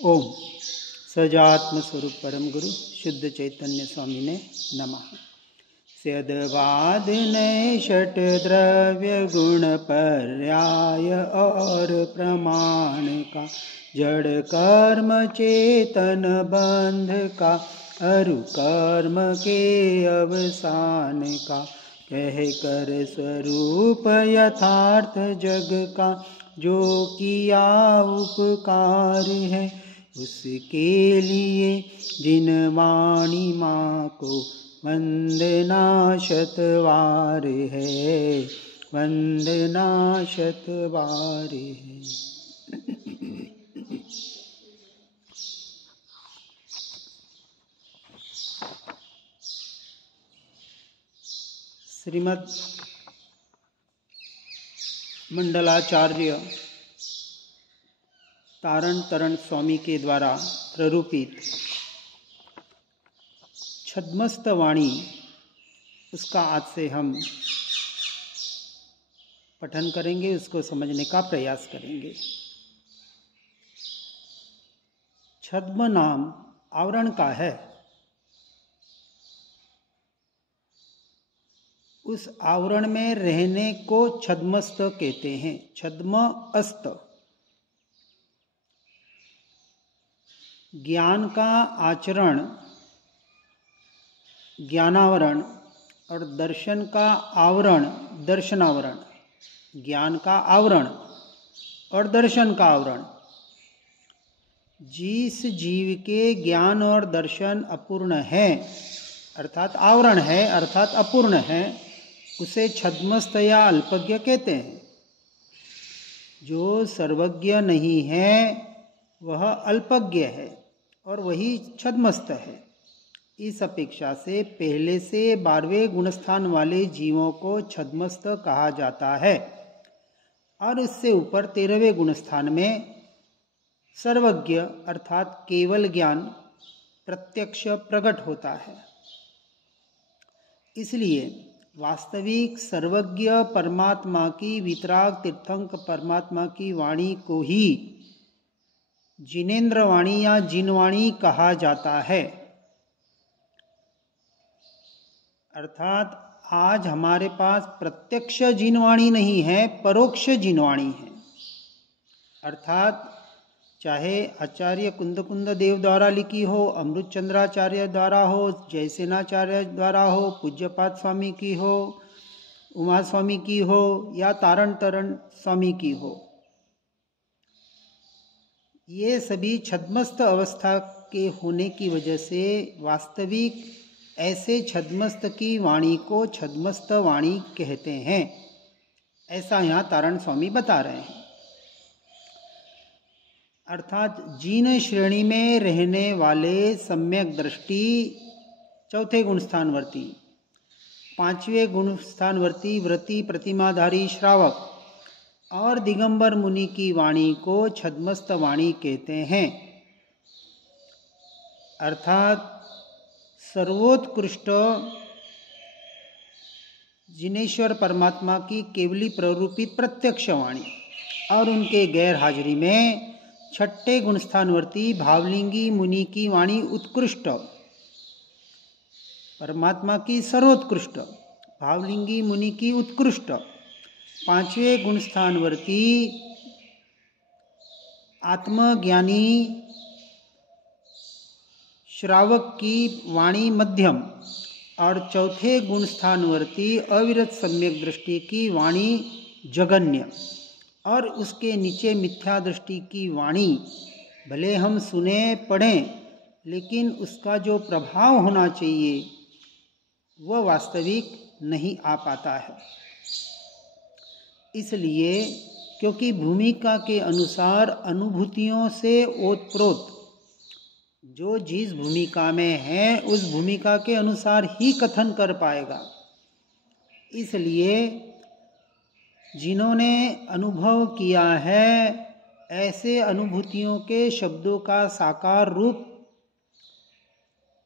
ओम सजात्म स्वरूप परम गुरु शुद्ध चैतन्य स्वामी ने नमः। स्यदवाद षट द्रव्य गुण पर्याय और प्रमाण का जड़ कर्म चेतन बंध का अरु कर्म के अवसान का कह कर स्वरूप यथार्थ जग का जो किया उपकार है उसके लिए जिन वाणी माँ को वंदना शतवार है, वंदना शतवार है। श्रीमद् मंडलाचार्य तारण तरण स्वामी के द्वारा प्ररूपित छद्मस्त वाणी, उसका आज से हम पठन करेंगे, उसको समझने का प्रयास करेंगे। छद्म नाम आवरण का है। उस आवरण में रहने को छद्मस्त कहते हैं। छद्म अस्त ज्ञान का आचरण, ज्ञानावरण, और दर्शन का आवरण, दर्शनावरण। ज्ञान का आवरण और दर्शन का आवरण। जिस जीव के ज्ञान और दर्शन अपूर्ण है अर्थात आवरण है अर्थात अपूर्ण है, उसे छद्मस्त या अल्पज्ञ कहते हैं। जो सर्वज्ञ नहीं है वह अल्पज्ञ है और वही छद्मस्त है। इस अपेक्षा से पहले से 12वें गुणस्थान वाले जीवों को छद्मस्त कहा जाता है और इससे ऊपर 13वें गुणस्थान में सर्वज्ञ अर्थात केवल ज्ञान प्रत्यक्ष प्रकट होता है। इसलिए वास्तविक सर्वज्ञ परमात्मा की, वितराग तीर्थंक परमात्मा की वाणी को ही जिनेन्द्र वाणी या जिनवाणी कहा जाता है। अर्थात आज हमारे पास प्रत्यक्ष जिनवाणी नहीं है, परोक्ष जिनवाणी है। अर्थात चाहे आचार्य कुंद देव द्वारा लिखी हो, अमृत चंद्राचार्य द्वारा हो, जयसेनाचार्य द्वारा हो, पूज्यपाद स्वामी की हो, उमा स्वामी की हो या तारण तरण स्वामी की हो, ये सभी छद्मस्त अवस्था के होने की वजह से वास्तविक ऐसे छद्मस्त की वाणी को छद्मस्त वाणी कहते हैं। ऐसा यहाँ तारण स्वामी बता रहे हैं। अर्थात जिन श्रेणी में रहने वाले सम्यक दृष्टि चौथे गुणस्थानवर्ती, 5वें गुणस्थानवर्ती व्रती प्रतिमाधारी श्रावक और दिगंबर मुनि की वाणी को छद्मस्त वाणी कहते हैं। अर्थात सर्वोत्कृष्ट जिनेश्वर परमात्मा की केवली प्ररूपित प्रत्यक्ष वाणी और उनके गैर हाजिरी में छठे गुणस्थानवर्ती भावलिंगी मुनि की वाणी उत्कृष्ट, परमात्मा की सर्वोत्कृष्ट, भावलिंगी मुनि की उत्कृष्ट, 5वें गुणस्थानवर्ती आत्मज्ञानी श्रावक की वाणी मध्यम और चौथे गुणस्थानवर्ती अविरत सम्यक दृष्टि की वाणी जगन्य और उसके नीचे मिथ्या दृष्टि की वाणी भले हम सुने पढ़ें लेकिन उसका जो प्रभाव होना चाहिए वह वास्तविक नहीं आ पाता है। इसलिए क्योंकि भूमिका के अनुसार अनुभूतियों से ओतप्रोत जो जिस भूमिका में है उस भूमिका के अनुसार ही कथन कर पाएगा। इसलिए जिन्होंने अनुभव किया है ऐसे अनुभूतियों के शब्दों का साकार रूप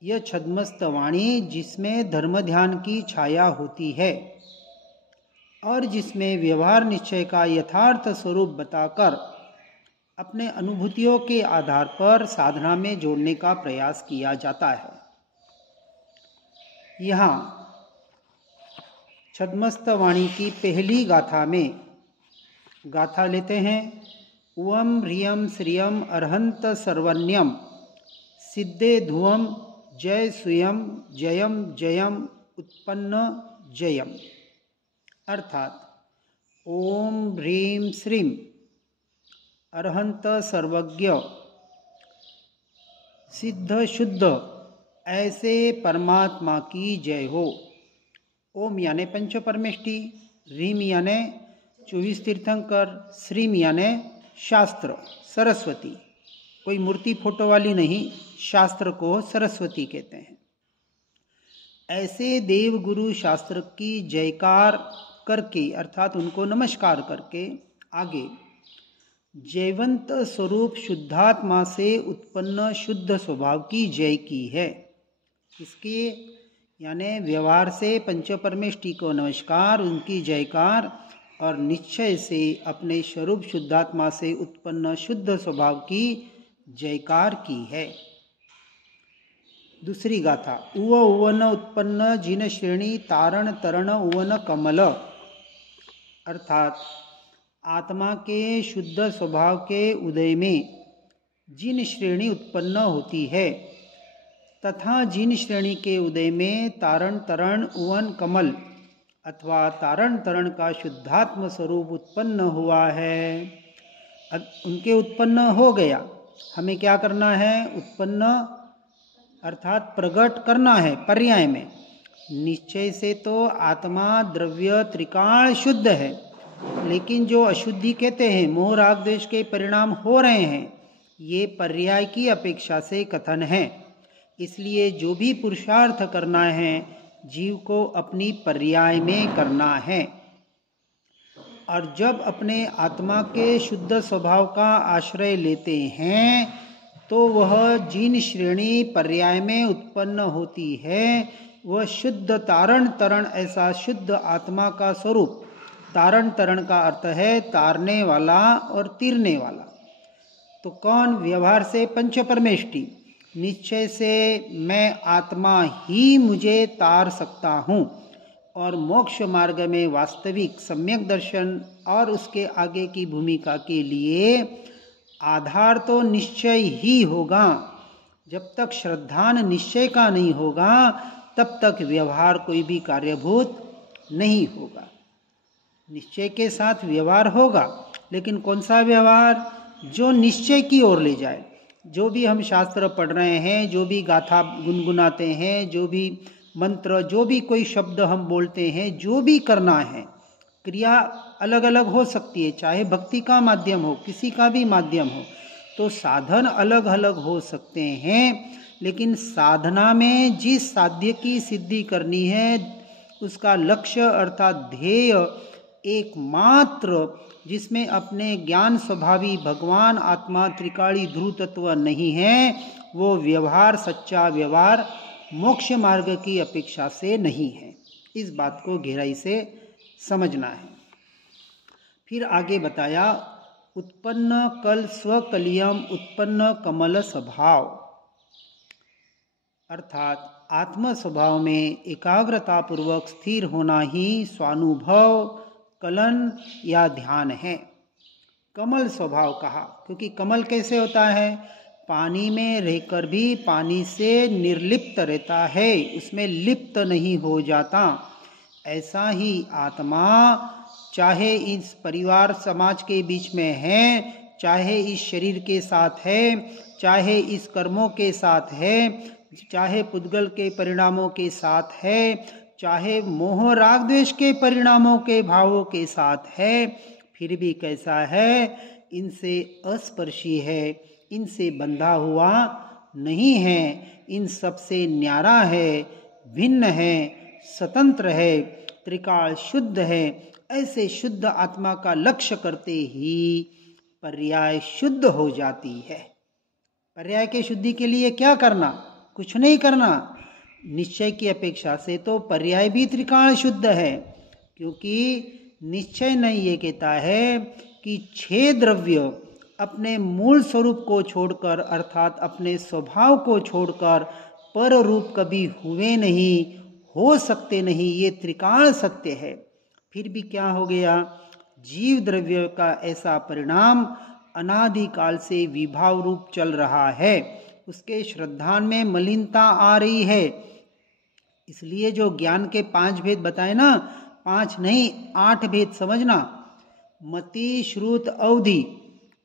यह छद्मस्त वाणी, जिसमें धर्म ध्यान की छाया होती है और जिसमें व्यवहार निश्चय का यथार्थ स्वरूप बताकर अपने अनुभूतियों के आधार पर साधना में जोड़ने का प्रयास किया जाता है। यहाँ छद्मस्त वाणी की पहली गाथा में गाथा लेते हैं। उवम ह्रियम श्रियम अर्हंत सर्वन्यम सिद्धे ध्रुवम जय सुयम जयम जयम उत्पन्न जयम। अर्थात ओम ह्रीम श्रीम अर्हंत सर्वज्ञ सिद्ध शुद्ध ऐसे परमात्मा की जय हो। ओम यानी पंच परमेष्टि, ह्रीम यानी 24 तीर्थंकर, श्रीम यानी शास्त्र सरस्वती, कोई मूर्ति फोटो वाली नहीं, शास्त्र को सरस्वती कहते हैं। ऐसे देव गुरु शास्त्र की जयकार करके अर्थात उनको नमस्कार करके आगे जयवंत स्वरूप शुद्धात्मा से उत्पन्न शुद्ध स्वभाव की जय की है। इसके यानी व्यवहार से पंच परमेष्टि को नमस्कार, उनकी जयकार, और निश्चय से अपने स्वरूप शुद्धात्मा से उत्पन्न शुद्ध स्वभाव की जयकार की है। दूसरी गाथा उव उवन उत्पन्न जिन श्रेणी तारण तरण उवन कमल। अर्थात आत्मा के शुद्ध स्वभाव के उदय में जिन श्रेणी उत्पन्न होती है तथा जिन श्रेणी के उदय में तारण तरण उवन कमल अथवा तारण तरण का शुद्धात्म स्वरूप उत्पन्न हुआ है, उनके उत्पन्न हो गया। हमें क्या करना है? उत्पन्न अर्थात प्रकट करना है पर्याय में। निश्चय से तो आत्मा द्रव्य त्रिकाल शुद्ध है, लेकिन जो अशुद्धि कहते हैं मोह राग द्वेष के परिणाम हो रहे हैं, ये पर्याय की अपेक्षा से कथन है। इसलिए जो भी पुरुषार्थ करना है जीव को अपनी पर्याय में करना है। और जब अपने आत्मा के शुद्ध स्वभाव का आश्रय लेते हैं तो वह जिन श्रेणी पर्याय में उत्पन्न होती है वह शुद्ध तारण तरण ऐसा शुद्ध आत्मा का स्वरूप। तारण तरण का अर्थ है तारने वाला और तीरने वाला। तो कौन? व्यवहार से पंच परमेष्टि, निश्चय से मैं आत्मा ही मुझे तार सकता हूँ, और मोक्ष मार्ग में वास्तविक सम्यक दर्शन और उसके आगे की भूमिका के लिए आधार तो निश्चय ही होगा। जब तक श्रद्धान निश्चय का नहीं होगा तब तक व्यवहार कोई भी कार्यभूत नहीं होगा। निश्चय के साथ व्यवहार होगा, लेकिन कौन सा व्यवहार? जो निश्चय की ओर ले जाए। जो भी हम शास्त्र पढ़ रहे हैं, जो भी गाथा गुनगुनाते हैं, जो भी मंत्र, जो भी कोई शब्द हम बोलते हैं, जो भी करना है, क्रिया अलग अलग हो सकती है, चाहे भक्ति का माध्यम हो, किसी का भी माध्यम हो, तो साधन अलग अलग हो सकते हैं, लेकिन साधना में जिस साध्य की सिद्धि करनी है उसका लक्ष्य अर्थात ध्येय एकमात्र, जिसमें अपने ज्ञान स्वभावी भगवान आत्मा त्रिकाली ध्रुव तत्व नहीं है, वो व्यवहार सच्चा व्यवहार मोक्ष मार्ग की अपेक्षा से नहीं है। इस बात को गहराई से समझना है। फिर आगे बताया उत्पन्न कल स्वकलियम उत्पन्न कमल स्वभाव। अर्थात आत्म स्वभाव में एकाग्रता पूर्वक स्थिर होना ही स्वानुभव कलन या ध्यान है। कमल स्वभाव कहा क्योंकि कमल कैसे होता है? पानी में रहकर भी पानी से निर्लिप्त रहता है, उसमें लिप्त नहीं हो जाता। ऐसा ही आत्मा चाहे इस परिवार समाज के बीच में है, चाहे इस शरीर के साथ है, चाहे इस कर्मों के साथ है, चाहे पुद्गल के परिणामों के साथ है, चाहे मोह राग द्वेष के परिणामों के भावों के साथ है, फिर भी कैसा है? इनसे अस्पर्शी है, इनसे बंधा हुआ नहीं है, इन सब से न्यारा है, भिन्न है, स्वतंत्र है, त्रिकाल शुद्ध है। ऐसे शुद्ध आत्मा का लक्ष्य करते ही पर्याय शुद्ध हो जाती है। पर्याय के शुद्धि के लिए क्या करना? कुछ नहीं करना। निश्चय की अपेक्षा से तो पर्याय भी त्रिकाल शुद्ध है, क्योंकि निश्चय नहीं ये कहता है कि 6 द्रव्य अपने मूल स्वरूप को छोड़कर अर्थात अपने स्वभाव को छोड़कर पर रूप कभी हुए नहीं, हो सकते नहीं, ये त्रिकाल सत्य है। फिर भी क्या हो गया, जीव द्रव्य का ऐसा परिणाम अनादिकाल से विभाव रूप चल रहा है, उसके श्रद्धान में मलिनता आ रही है। इसलिए जो ज्ञान के 5 भेद बताए ना, 5 नहीं 8 भेद समझना। मति श्रुत अवधि,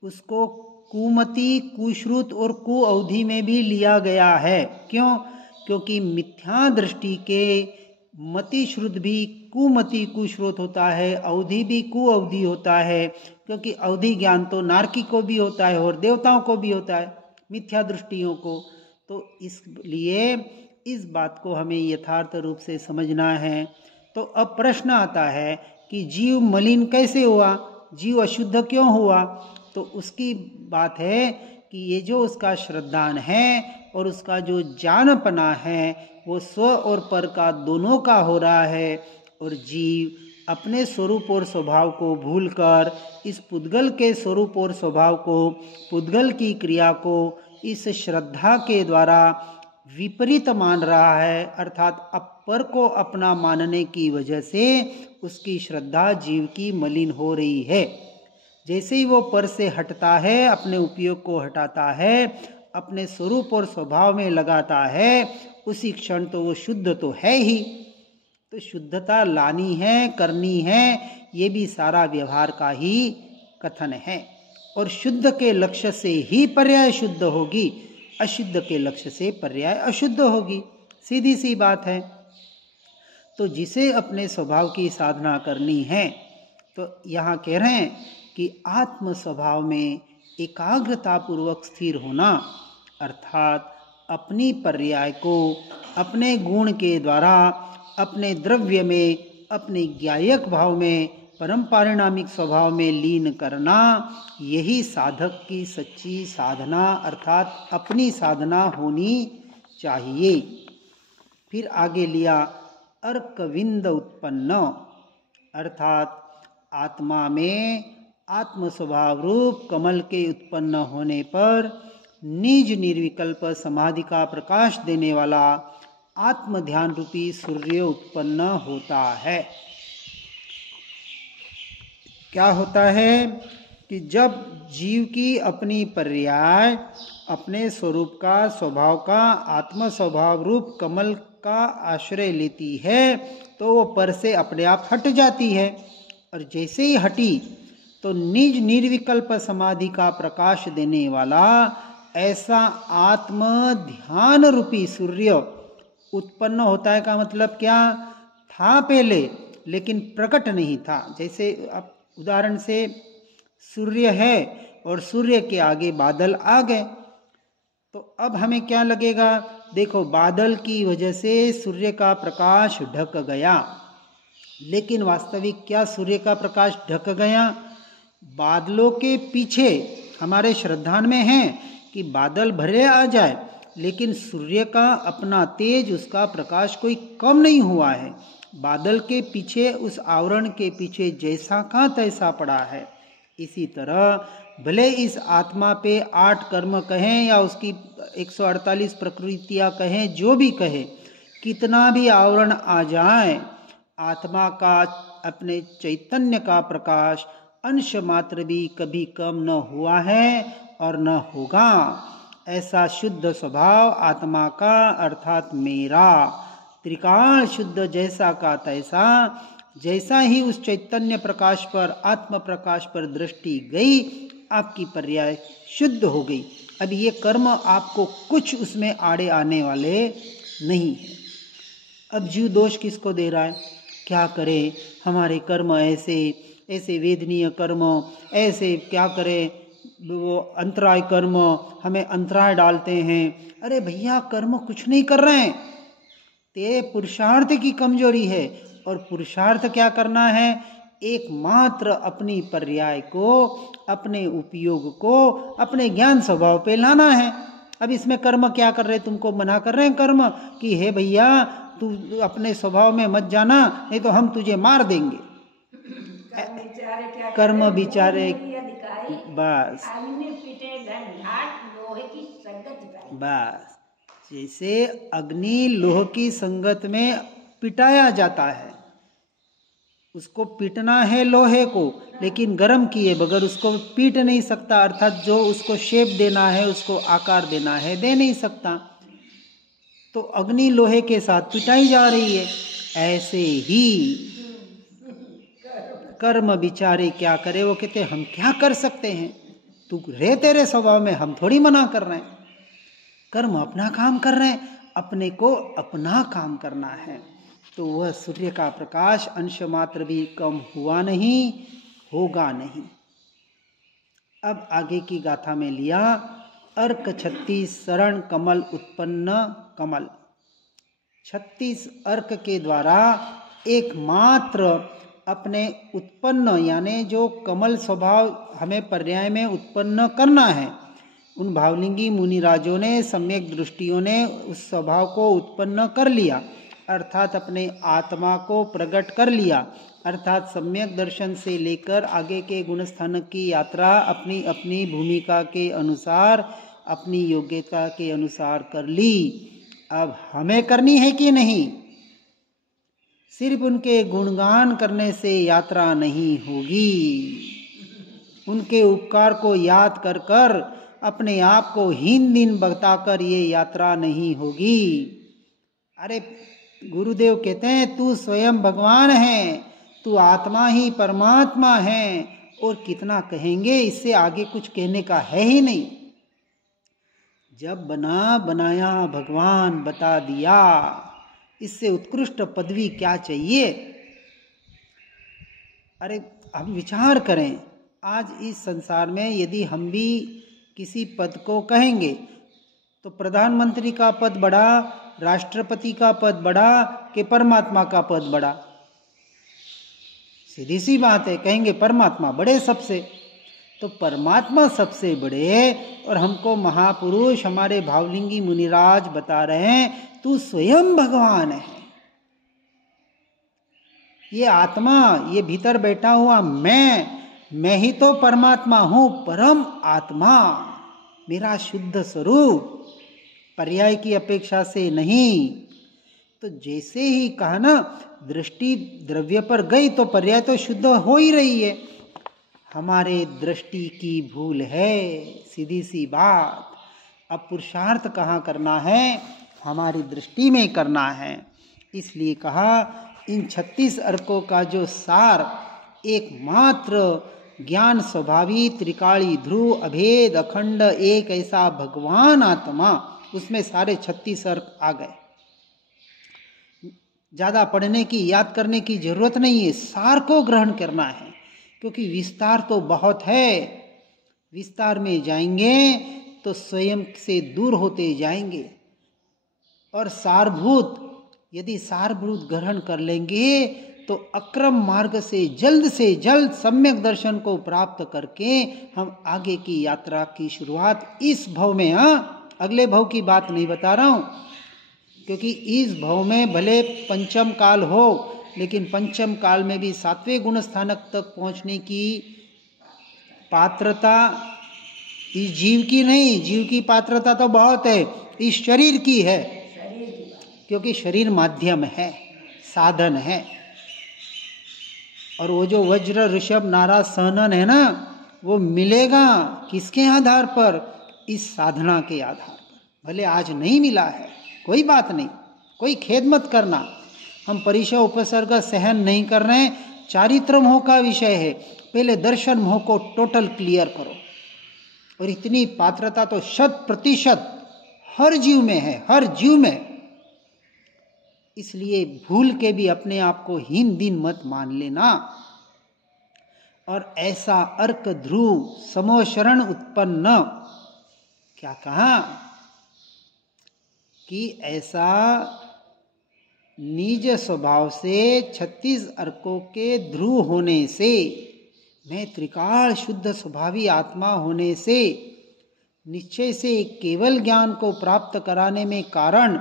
उसको कुमति कुश्रुत और कुअवधि में भी लिया गया है। क्यों? क्योंकि मिथ्या दृष्टि के मति श्रुत भी कुमति कुश्रुत होता है, अवधि भी कुअवधि होता है, क्योंकि अवधि ज्ञान तो नारकी को भी होता है और देवताओं को भी होता है, मिथ्या दृष्टियों को। तो इसलिए इस बात को हमें यथार्थ रूप से समझना है। तो अब प्रश्न आता है कि जीव मलिन कैसे हुआ, जीव अशुद्ध क्यों हुआ? तो उसकी बात है कि ये जो उसका श्रद्धान है और उसका जो जानपना है वो स्व और पर का दोनों का हो रहा है, और जीव अपने स्वरूप और स्वभाव को भूलकर इस पुद्गल के स्वरूप और स्वभाव को, पुद्गल की क्रिया को इस श्रद्धा के द्वारा विपरीत मान रहा है, अर्थात अपर को अपना मानने की वजह से उसकी श्रद्धा जीव की मलिन हो रही है। जैसे ही वो पर से हटता है, अपने उपयोग को हटाता है, अपने स्वरूप और स्वभाव में लगाता है, उसी क्षण तो वो शुद्ध तो है ही। तो शुद्धता लानी है, करनी है, ये भी सारा व्यवहार का ही कथन है। और शुद्ध के लक्ष्य से ही पर्याय शुद्ध होगी, अशुद्ध के लक्ष्य से पर्याय अशुद्ध होगी, सीधी सी बात है। तो जिसे अपने स्वभाव की साधना करनी है, तो यहाँ कह रहे हैं कि आत्म स्वभाव में एकाग्रता पूर्वक स्थिर होना, अर्थात अपनी पर्याय को अपने गुण के द्वारा अपने द्रव्य में, अपने ज्ञायक भाव में, परम पारिणामिक स्वभाव में लीन करना, यही साधक की सच्ची साधना अर्थात अपनी साधना होनी चाहिए। फिर आगे लिया अर्कविंद उत्पन्न, अर्थात आत्मा में आत्म स्वभाव रूप कमल के उत्पन्न होने पर निज निर्विकल्प समाधि का प्रकाश देने वाला आत्म ध्यान रूपी सूर्य उत्पन्न होता है। क्या होता है कि जब जीव की अपनी पर्याय अपने स्वरूप का, स्वभाव का, आत्म स्वभाव रूप कमल का आश्रय लेती है, तो वो पर से अपने आप हट जाती है, और जैसे ही हटी तो निज निर्विकल्प समाधि का प्रकाश देने वाला ऐसा आत्म ध्यान रूपी सूर्य उत्पन्न होता है। का मतलब क्या था? पहले लेकिन प्रकट नहीं था। जैसे अब उदाहरण से सूर्य है और सूर्य के आगे बादल आ गए, तो अब हमें क्या लगेगा? देखो, बादल की वजह से सूर्य का प्रकाश ढक गया, लेकिन वास्तविक क्या सूर्य का प्रकाश ढक गया? बादलों के पीछे हमारे श्रद्धान में है कि बादल भरे आ जाए, लेकिन सूर्य का अपना तेज, उसका प्रकाश कोई कम नहीं हुआ है। बादल के पीछे, उस आवरण के पीछे जैसा का तैसा पड़ा है। इसी तरह भले इस आत्मा पे 8 कर्म कहें या उसकी 148 प्रकृतियां कहें, जो भी कहे, कितना भी आवरण आ जाए, आत्मा का अपने चैतन्य का प्रकाश अंश मात्र भी कभी कम न हुआ है और न होगा। ऐसा शुद्ध स्वभाव आत्मा का अर्थात मेरा त्रिकाल शुद्ध जैसा का तैसा, जैसा ही उस चैतन्य प्रकाश पर, आत्म प्रकाश पर दृष्टि गई, आपकी पर्याय शुद्ध हो गई। अब ये कर्म आपको कुछ उसमें आड़े आने वाले नहीं है। अब जीव दोष किसको दे रहा है? क्या करे, हमारे कर्म ऐसे ऐसे वेदनीय कर्म, ऐसे क्या करें, वो अंतराय कर्म हमें अंतराय डालते हैं। अरे भैया, कर्म कुछ नहीं कर रहे हैं, तेरे पुरुषार्थ की कमजोरी है। और पुरुषार्थ क्या करना है? एकमात्र अपनी पर्याय को, अपने उपयोग को अपने ज्ञान स्वभाव पे लाना है। अब इसमें कर्म क्या कर रहे? तुमको मना कर रहे हैं कर्म कि हे भैया तू अपने स्वभाव में मत जाना, नहीं तो हम तुझे मार देंगे। कर्म बिचारे बस अग्नि पीटे घाट लोहे की संगत पाई। बस जैसे अग्नि लोह की संगत में पिटाया जाता है, उसको पीटना है लोहे को, लेकिन गर्म किए बगैर उसको पीट नहीं सकता, अर्थात जो उसको शेप देना है, उसको आकार देना है, दे नहीं सकता। तो अग्नि लोहे के साथ पिटाई जा रही है। ऐसे ही कर्म विचारे क्या करे, वो कहते हम क्या कर सकते हैं, तू रे तेरे स्वभाव में, हम थोड़ी मना कर रहे हैं। कर्म अपना काम कर रहे हैं, अपने को अपना काम करना है। तो वह सूर्य का प्रकाश अंश मात्र भी कम हुआ नहीं, होगा नहीं। अब आगे की गाथा में लिया, अर्क 36 शरण कमल उत्पन्न कमल। 36 अर्क के द्वारा एकमात्र अपने उत्पन्न यानी जो कमल स्वभाव हमें पर्याय में उत्पन्न करना है, उन भावलिंगी मुनिराजों ने, सम्यक दृष्टियों ने उस स्वभाव को उत्पन्न कर लिया, अर्थात अपने आत्मा को प्रकट कर लिया, अर्थात सम्यक दर्शन से लेकर आगे के गुणस्थान की यात्रा अपनी अपनी भूमिका के अनुसार, अपनी योग्यता के अनुसार कर ली। अब हमें करनी है कि नहीं? सिर्फ उनके गुणगान करने से यात्रा नहीं होगी, उनके उपकार को याद कर कर अपने आप को हीन दिन बताकर ये यात्रा नहीं होगी। अरे गुरुदेव कहते हैं तू स्वयं भगवान है, तू आत्मा ही परमात्मा है, और कितना कहेंगे, इससे आगे कुछ कहने का है ही नहीं। जब बना बनाया भगवान बता दिया, इससे उत्कृष्ट पदवी क्या चाहिए? अरे हम विचार करें, आज इस संसार में यदि हम भी किसी पद को कहेंगे तो प्रधानमंत्री का पद बड़ा, राष्ट्रपति का पद बड़ा कि परमात्मा का पद बड़ा? सीधी सी बात है, कहेंगे परमात्मा बड़े सबसे। तो परमात्मा सबसे बड़े, और हमको महापुरुष हमारे भावलिंगी मुनिराज बता रहे हैं तू स्वयं भगवान है। ये आत्मा, ये भीतर बैठा हुआ मैं ही तो परमात्मा हूं, परम आत्मा, मेरा शुद्ध स्वरूप, पर्याय की अपेक्षा से नहीं। तो जैसे ही कहा ना, दृष्टि द्रव्य पर गई तो पर्याय तो शुद्ध हो ही रही है। हमारे दृष्टि की भूल है, सीधी सी बात। अब पुरुषार्थ कहाँ करना है? हमारी दृष्टि में करना है। इसलिए कहा इन 36 अर्कों का जो सार एकमात्र ज्ञान स्वभावी त्रिकाली ध्रुव अभेद अखंड एक ऐसा भगवान आत्मा, उसमें सारे 36 अर्क आ गए। ज्यादा पढ़ने की, याद करने की जरूरत नहीं है, सार को ग्रहण करना है, क्योंकि विस्तार तो बहुत है। विस्तार में जाएंगे तो स्वयं से दूर होते जाएंगे, और सारभूत यदि सारभूत ग्रहण कर लेंगे तो अक्रम मार्ग से जल्द सम्यक दर्शन को प्राप्त करके हम आगे की यात्रा की शुरुआत इस भव में, अगले भव की बात नहीं बता रहा हूं, क्योंकि इस भव में भले पंचम काल हो, लेकिन पंचम काल में भी 7वें गुण स्थानक तक पहुंचने की पात्रता इस जीव की नहीं, जीव की पात्रता तो बहुत है, इस शरीर की है, क्योंकि शरीर माध्यम है, साधन है। और वो जो वज्र ऋषभ नारा सहनन है ना, वो मिलेगा किसके आधार पर? इस साधना के आधार पर। भले आज नहीं मिला है, कोई बात नहीं, कोई खेद मत करना। हम परिचय उपसर्ग सहन नहीं कर रहे हैं, चारित्र मोह का विषय है। पहले दर्शन मोह को टोटल क्लियर करो, और इतनी पात्रता तो 100% हर जीव में है, हर जीव में। इसलिए भूल के भी अपने आप को हीन दिन मत मान लेना। और ऐसा अर्क ध्रुव समोशरण उत्पन्न, क्या कहा कि ऐसा निज स्वभाव से 36 अर्कों के ध्रुव होने से, मैं त्रिकाल शुद्ध स्वभावी आत्मा होने से, निश्चय से केवल ज्ञान को प्राप्त कराने में कारण,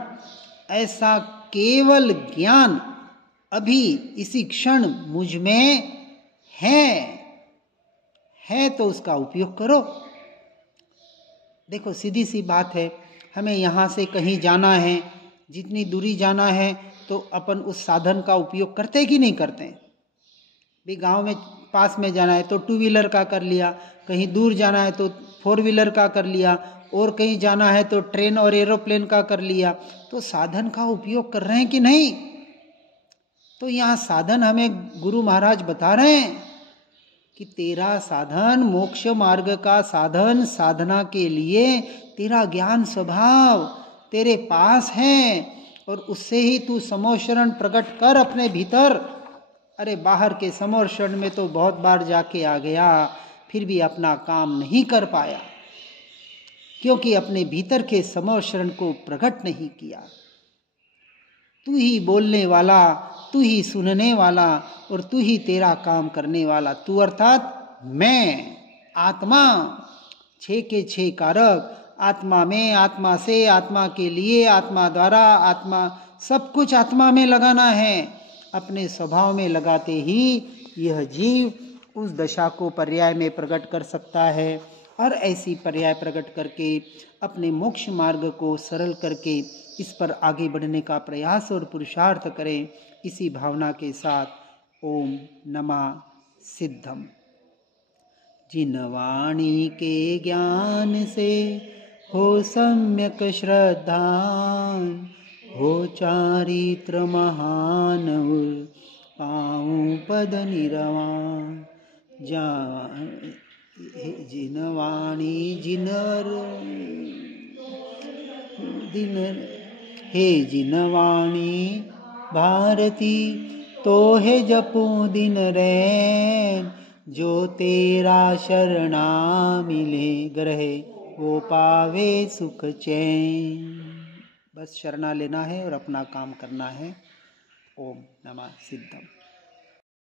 ऐसा केवल ज्ञान अभी इसी क्षण मुझ में है तो उसका उपयोग करो। देखो सीधी सी बात है, हमें यहाँ से कहीं जाना है, जितनी दूरी जाना है तो अपन उस साधन का उपयोग करते कि नहीं करते? भी गांव में पास में जाना है तो टू व्हीलर का कर लिया, कहीं दूर जाना है तो फोर व्हीलर का कर लिया, और कहीं जाना है तो ट्रेन और एरोप्लेन का कर लिया। तो साधन का उपयोग कर रहे हैं कि नहीं? तो यहाँ साधन हमें गुरु महाराज बता रहे हैं कि तेरा साधन, मोक्ष मार्ग का साधन, साधना के लिए तेरा ज्ञान स्वभाव तेरे पास है, और उससे ही तू समोशरण प्रकट कर अपने भीतर। अरे बाहर के समोशरण में तो बहुत बार जाके आ गया, फिर भी अपना काम नहीं कर पाया, क्योंकि अपने भीतर के समोशरण को प्रकट नहीं किया। तू ही बोलने वाला, तू ही सुनने वाला, और तू ही तेरा काम करने वाला। तू अर्थात मैं, आत्मा, 6 के 6 कारक, आत्मा में, आत्मा से, आत्मा के लिए, आत्मा द्वारा, आत्मा, सब कुछ आत्मा में लगाना है। अपने स्वभाव में लगाते ही यह जीव उस दशा को पर्याय में प्रकट कर सकता है, और ऐसी पर्याय प्रकट करके अपने मोक्ष मार्ग को सरल करके इस पर आगे बढ़ने का प्रयास और पुरुषार्थ करें। इसी भावना के साथ ओम नमः सिद्धम। जिन वाणी के ज्ञान से हो सम्यक श्रद्धा, हो चारित्र महान, पाऊं पद निरवान। जिन वाणी हे जिन वाणी भारती, तो है जपूं दिन रैन। जो तेरा शरणा मिले ग्रहे, वो पावे सुख चैन। बस शरणा लेना है और अपना काम करना है। ओम नमः सिद्धम।